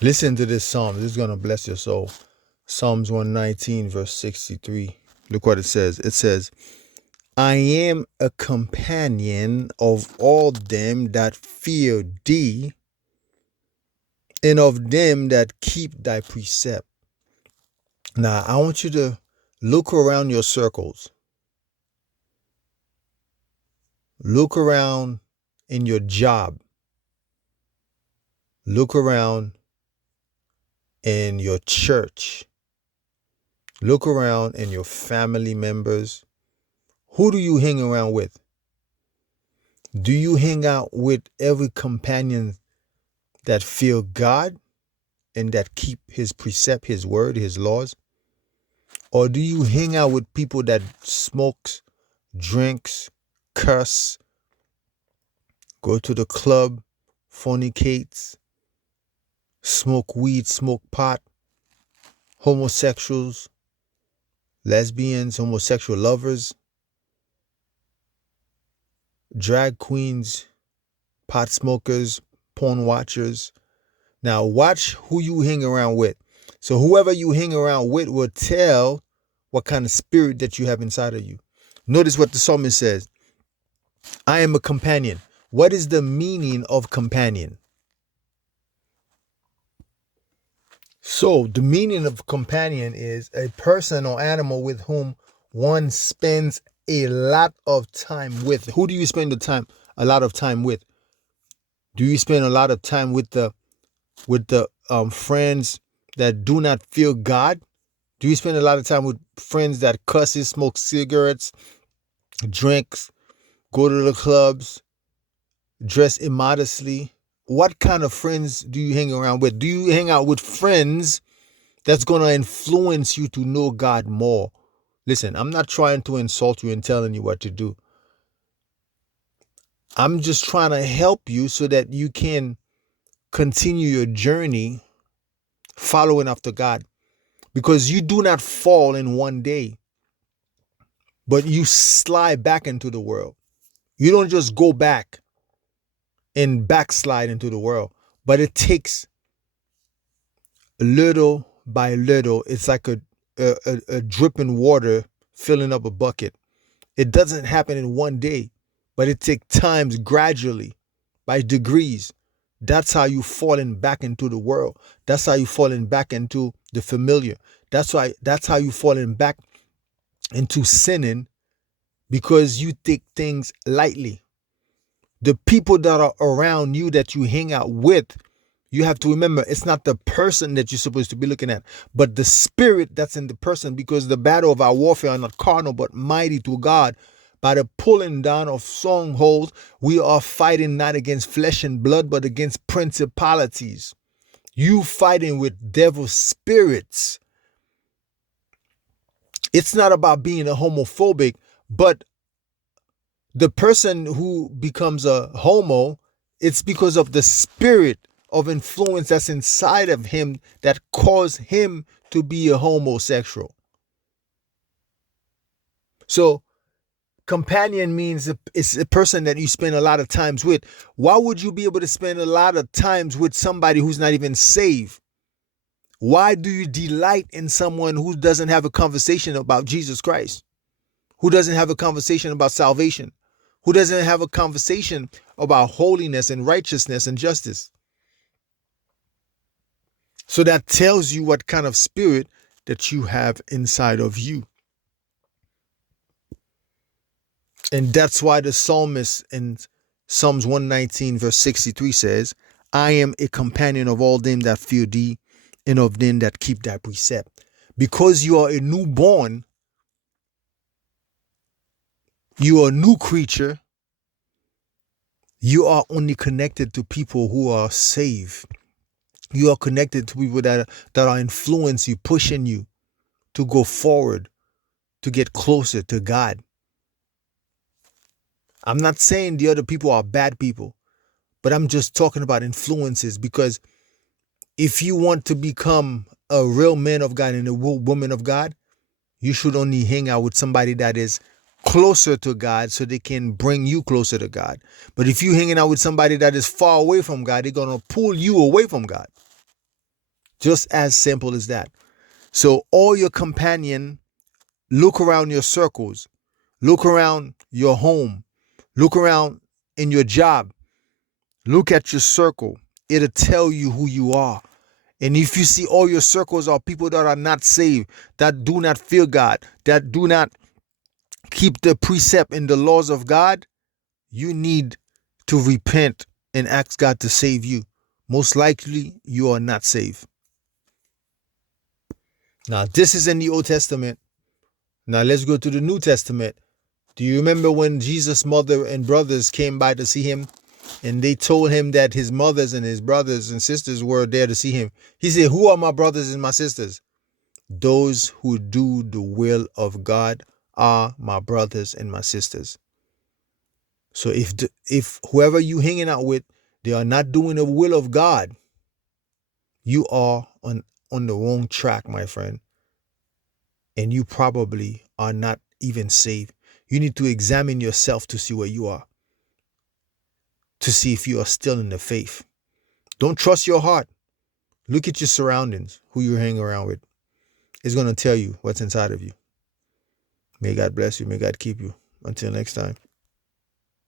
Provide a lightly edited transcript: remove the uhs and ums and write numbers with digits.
Listen to this psalm. This is going to bless your soul. Psalms 119, verse 63. Look what it says. It says, I am a companion of all them that fear thee, and of them that keep thy precept. Now, I want you to look around your circles. Look around in your job. Look around in your church. Look around in your family members. Who do you hang around with? Do you hang out with every companion that fear God and that keep his precept, his word, his laws? Or do you hang out with people that smokes, drinks, curse, go to the club, fornicates, smoke weed, smoke pot, homosexuals, lesbians, homosexual lovers, drag queens, pot smokers, porn watchers? Now watch who you hang around with. So whoever you hang around with will tell what kind of spirit that you have inside of you. Notice what the psalmist says. I am a companion. What is the meaning of companion? So the meaning of companion is a person or animal with whom one spends a lot of time with. Who do you spend a lot of time with? Do you spend a lot of time with the friends that do not fear God? Do you spend a lot of time with friends that cusses, smoke cigarettes, drinks, go to the clubs, dress immodestly? What kind of friends do you hang around with? Do you hang out with friends that's going to influence you to know God more? Listen, I'm not trying to insult you and telling you what to do. I'm just trying to help you so that you can continue your journey following after God. Because you do not fall in one day, but you slide back into the world. You don't just go back and backslide into the world, but it takes little by little. It's like a dripping water filling up a bucket. It doesn't happen in one day, but it takes times gradually, by degrees. That's how you falling back into the world. That's how you falling back into the familiar. That's how you falling back into sinning, because you take things lightly. The people that are around you that you hang out with, you have to remember, it's not the person that you're supposed to be looking at, but the spirit that's in the person, because the battle of our warfare are not carnal, but mighty to God. By the pulling down of strongholds, we are fighting not against flesh and blood, but against principalities. You fighting with devil spirits. It's not about being a homophobic, but the person who becomes a homo, it's because of the spirit of influence that's inside of him that caused him to be a homosexual. So companion means it's a person that you spend a lot of times with. Why would you be able to spend a lot of times with somebody who's not even saved? Why do you delight in someone who doesn't have a conversation about Jesus Christ? Who doesn't have a conversation about salvation? Who doesn't have a conversation about holiness and righteousness and justice? So that tells you what kind of spirit that you have inside of you. And that's why the psalmist in Psalms 119 verse 63 says, I am a companion of all them that fear thee, and of them that keep thy precept. Because you are a newborn, you are a new creature, you are only connected to people who are saved. You are connected to people that are influencing you, pushing you to go forward, to get closer to God. I'm not saying the other people are bad people, but I'm just talking about influences, because if you want to become a real man of God and a woman of God, you should only hang out with somebody that is closer to God so they can bring you closer to God. But if you're hanging out with somebody that is far away from God, they're going to pull you away from God. Just as simple as that. So all your companion, look around your circles, look around your home, look around in your job, look at your circle. It'll tell you who you are. And if you see all your circles are people that are not saved, that do not fear God, that do not keep the precept and the laws of God, you need to repent and ask God to save you. Most likely, you are not saved. Now, this is in the Old Testament. Now, let's go to the New Testament. Do you remember when Jesus' mother and brothers came by to see him? And they told him that his mothers and his brothers and sisters were there to see him. He said, who are my brothers and my sisters? Those who do the will of God are my brothers and my sisters. So if whoever you hanging out with, they are not doing the will of God, you are on the wrong track, my friend. And you probably are not even saved. You need to examine yourself to see where you are, to see if you are still in the faith. Don't trust your heart. Look at your surroundings, who you're hanging around with. It's going to tell you what's inside of you. May God bless you. May God keep you. Until next time.